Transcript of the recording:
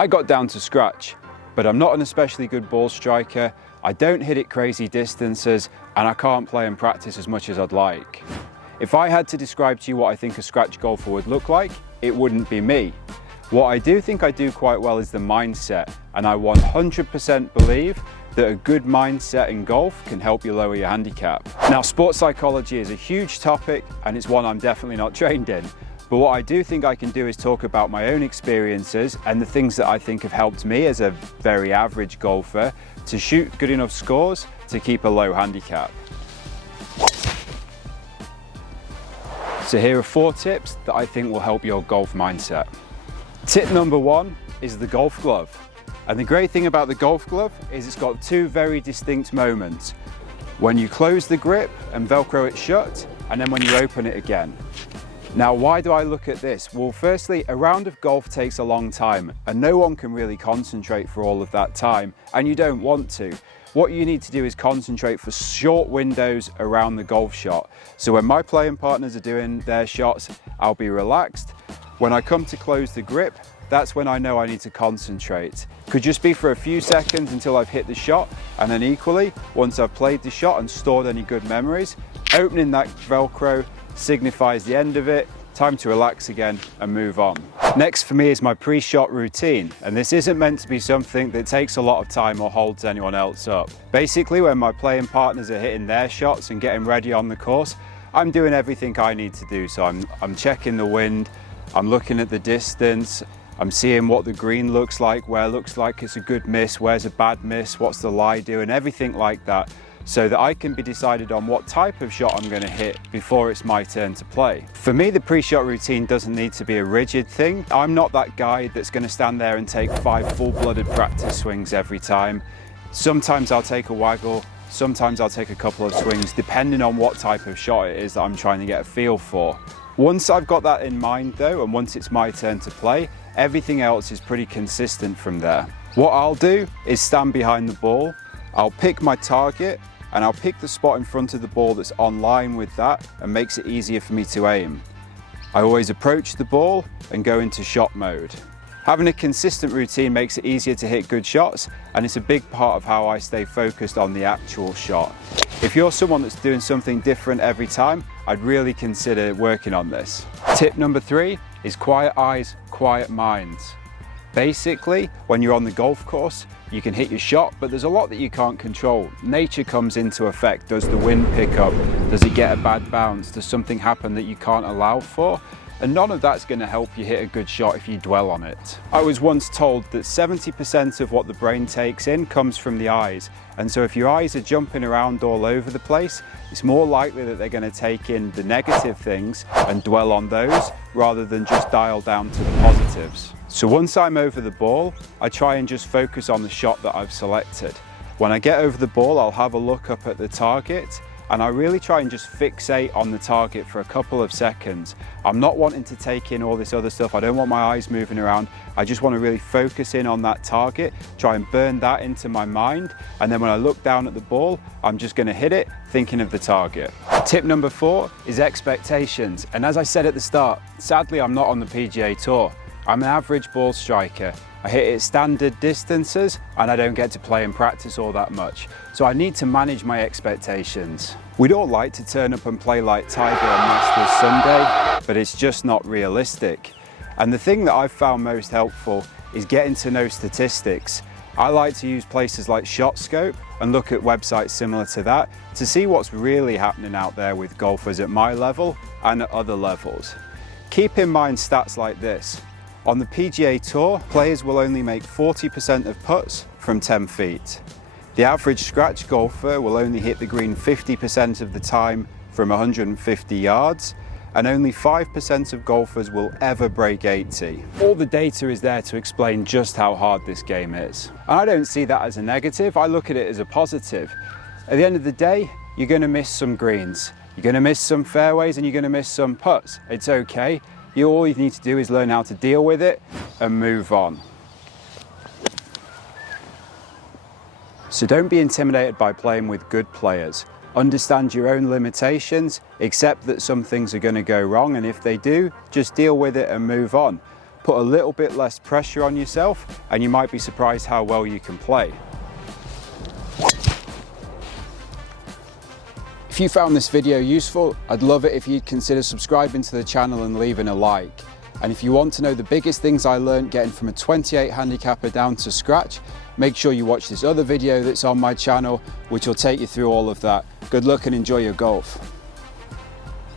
I got down to scratch, but I'm not an especially good ball striker. I don't hit it crazy distances, and I can't play and practice as much as I'd like. If I had to describe to you what I think a scratch golfer would look like, it wouldn't be me. What I do think I do quite well is the mindset, and I 100% believe that a good mindset in golf can help you lower your handicap. Now, sports psychology is a huge topic, and it's one I'm definitely not trained in. But what I do think I can do is talk about my own experiences and the things that I think have helped me as a very average golfer to shoot good enough scores to keep a low handicap. So here are 4 tips that I think will help your golf mindset. Tip number 1 is the golf glove. And the great thing about the golf glove is it's got 2 very distinct moments. When you close the grip and Velcro it shut, and then when you open it again. Now, why do I look at this? Well, firstly, a round of golf takes a long time, and no one can really concentrate for all of that time, and you don't want to. What you need to do is concentrate for short windows around the golf shot. So when my playing partners are doing their shots, I'll be relaxed. When I come to close the grip, that's when I know I need to concentrate. Could just be for a few seconds until I've hit the shot, and then equally, once I've played the shot and stored any good memories, opening that Velcro signifies the end of it, time to relax again and move on. Next for me is my pre-shot routine, and this isn't meant to be something that takes a lot of time or holds anyone else up. Basically, when my playing partners are hitting their shots and getting ready on the course, I'm doing everything I need to do. So I'm checking the wind, I'm looking at the distance, I'm seeing what the green looks like, where it looks like it's a good miss, where's a bad miss, what's the lie doing, everything like that, so that I can be decided on what type of shot I'm going to hit before it's my turn to play. For me, the pre-shot routine doesn't need to be a rigid thing. I'm not that guy that's going to stand there and take 5 full-blooded practice swings every time. Sometimes I'll take a waggle, sometimes I'll take a couple of swings, depending on what type of shot it is that I'm trying to get a feel for. Once I've got that in mind though, and once it's my turn to play, everything else is pretty consistent from there. What I'll do is stand behind the ball, I'll pick my target, and I'll pick the spot in front of the ball that's on line with that and makes it easier for me to aim. I always approach the ball and go into shot mode. Having a consistent routine makes it easier to hit good shots, and it's a big part of how I stay focused on the actual shot. If you're someone that's doing something different every time, I'd really consider working on this. Tip number 3 is quiet eyes, quiet minds. Basically, when you're on the golf course, you can hit your shot, but there's a lot that you can't control. Nature comes into effect. Does the wind pick up? Does it get a bad bounce? Does something happen that you can't allow for? And none of that's going to help you hit a good shot if you dwell on it. I was once told that 70% of what the brain takes in comes from the eyes. And so if your eyes are jumping around all over the place, it's more likely that they're going to take in the negative things and dwell on those rather than just dial down to the positives. So once I'm over the ball, I try and just focus on the shot that I've selected. When I get over the ball, I'll have a look up at the target, and I really try and just fixate on the target for a couple of seconds. I'm not wanting to take in all this other stuff. I don't want my eyes moving around. I just want to really focus in on that target, try and burn that into my mind. And then when I look down at the ball, I'm just going to hit it thinking of the target. Tip number 4 is expectations. And as I said at the start, sadly, I'm not on the PGA Tour. I'm an average ball striker. I hit it standard distances and I don't get to play and practice all that much. So I need to manage my expectations. We'd all like to turn up and play like Tiger on Masters Sunday, but it's just not realistic. And the thing that I've found most helpful is getting to know statistics. I like to use places like ShotScope and look at websites similar to that to see what's really happening out there with golfers at my level and at other levels. Keep in mind stats like this. On the PGA Tour, players will only make 40% of putts from 10 feet. The average scratch golfer will only hit the green 50% of the time from 150 yards, and only 5% of golfers will ever break 80. All the data is there to explain just how hard this game is. And I don't see that as a negative, I look at it as a positive. At the end of the day, you're going to miss some greens, you're going to miss some fairways, and you're going to miss some putts. It's okay. All you need to do is learn how to deal with it and move on. So don't be intimidated by playing with good players. Understand your own limitations, accept that some things are going to go wrong, and if they do, just deal with it and move on. put a little bit less pressure on yourself, and you might be surprised how well you can play. If you found this video useful, I'd love it if you'd consider subscribing to the channel and leaving a like. And if you want to know the biggest things I learned getting from a 28 handicapper down to scratch, make sure you watch this other video that's on my channel, which will take you through all of that. Good luck and enjoy your golf.